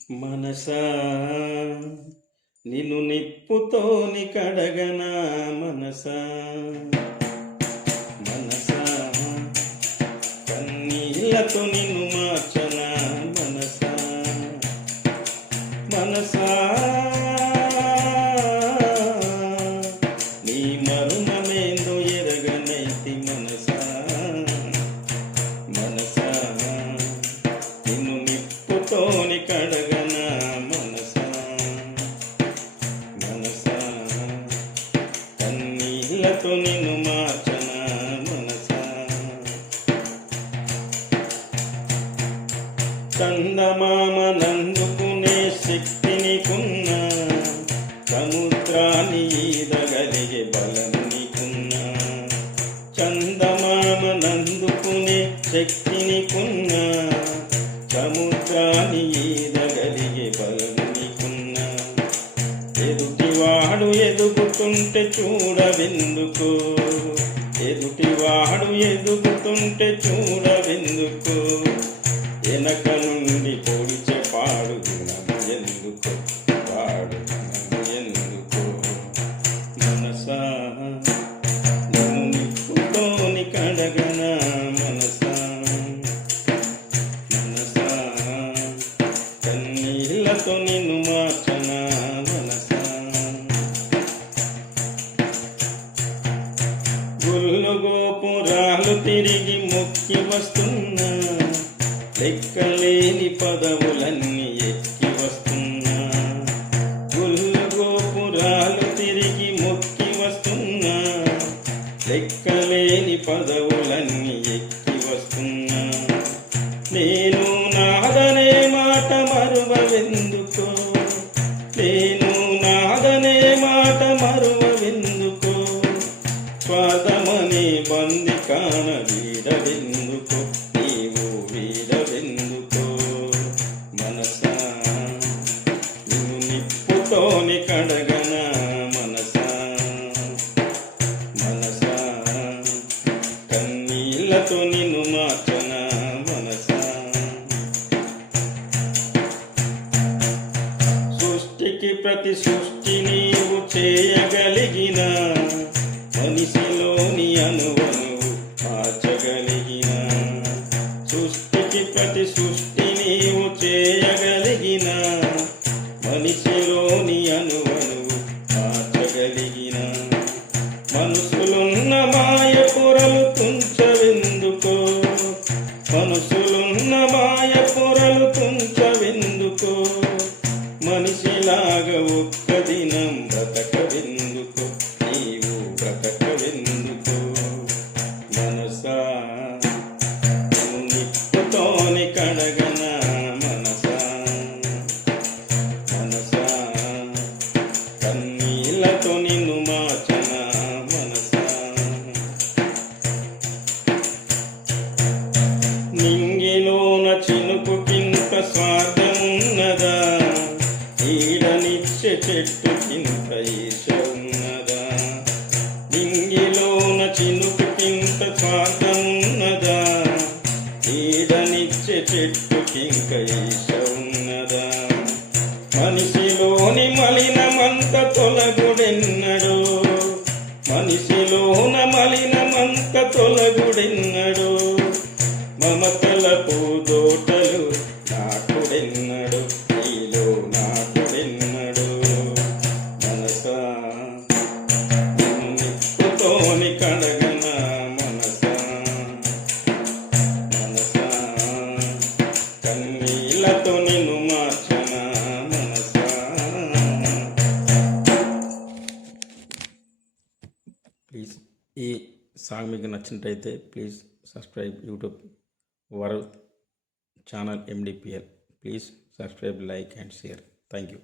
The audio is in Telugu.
మనసా నిన్ను నిప్పుతోని కడగనా మనసా మనసా కన్నీళ్ళతో నిన్ను మార్చనా మనసా మనసా నీ మరుమమేందో ఎరగనైతి మనసా మనసా నిన్ను నిప్పుతోని కడగనా మనసా మనసా కన్నీళ్ళతో నిన్ను మార్చనా మనసా చందమామనందుకునే శక్తి నీకున్నా సముద్రాన్ని ఈదగలిగే బలం నీకున్నా చందమామనందుకునే శక్తి నీకున్నా సముద్రాన్ని ఈదగలిగే బలం నీకున్నా ఎదుటివాడు ఎదుగుతుంటే చూడవెందుకు ఎదుటివాడు ఎదుగుతుంటే చూడవెందుకు వెనక నుండి పొడిచే పాడు గుణము ఎందుకు పాడు గుణము ఎందుకు మనసా నిన్ను నిప్పుతోని కడగనా మనసా మనసా కన్నీళ్ళతో నిన్ను మార్చనా మనసా గుళ్ళు గోపురాలు తిరిగి మొక్కి వస్తున్నా లెక్కలేని పదవులన్నీ ఎక్కి వస్తున్నా గుళ్ళు గోపురాలు తిరిగి మొక్కి వస్తున్నా లెక్కలేని పదవులన్నీ ఎక్కి వస్తున్నా నేను నాదనే మాట మరువెందుకో నేను నాదనే మాట మరువెందుకో స్వాదమనే బందికాన వీడవెందుకో నీవు వీడవెందుకో మనసా నిన్ను నిప్పుతోని కడగనా మనసా మనసా కన్నీళ్ళతో నిన్ను మార్చనా మనసా సృష్టికి ప్రతి సృష్టి నీవు చేయగలిగిన మనిషిలోని అనువనువు మార్చగలిగిన సృష్టికి ప్రతి సృష్టి నీవు చేయగలిగిన మనిషిలోని అనువనువు మార్చగలిగిన మనసులున్న మాయ పొరలు తుంచవెందుకో మనసులున్న మాయ పొరలు తుంచవెందుకో మనిషిలాగా ఒక్క దినం బ్రతకవెందుకో నీవు బ్రతకవెందుకో మనసా నిన్ను నిప్పుతోని కడగనా మనసా మనసా కన్నీళ్ళతో నిన్ను మార్చనా మనసా నింగిలోన చినుకుకింత స్వార్థమున్నదా నీడనిచ్చే చెట్టుకింత ఈశ ఉన్నదా నింగిలోన చినుకుకింత స్వార్థమున్నదా నీడనిచ్చే చెట్టుకింక ఈశ ఉన్నదా మనిషిలోని మలినమంత తొలగుడెన్నడో మనిషిలోన మలినమంత తొలగుడెన్నడో మమతల పూదోటలు నాటుడెన్నడు నీలో నాటుడెన్నడు మనసా నిన్ను నిప్పుతోని కడగనా మనసా మనసా కన్నీళ్ళతో నిన్ను మార్చనా మనసా. ప్లీజ్ ఈ సాంగ్ మీకు నచ్చినట్టయితే please subscribe YouTube world channel MDPL. Please subscribe, like and share. Thank you.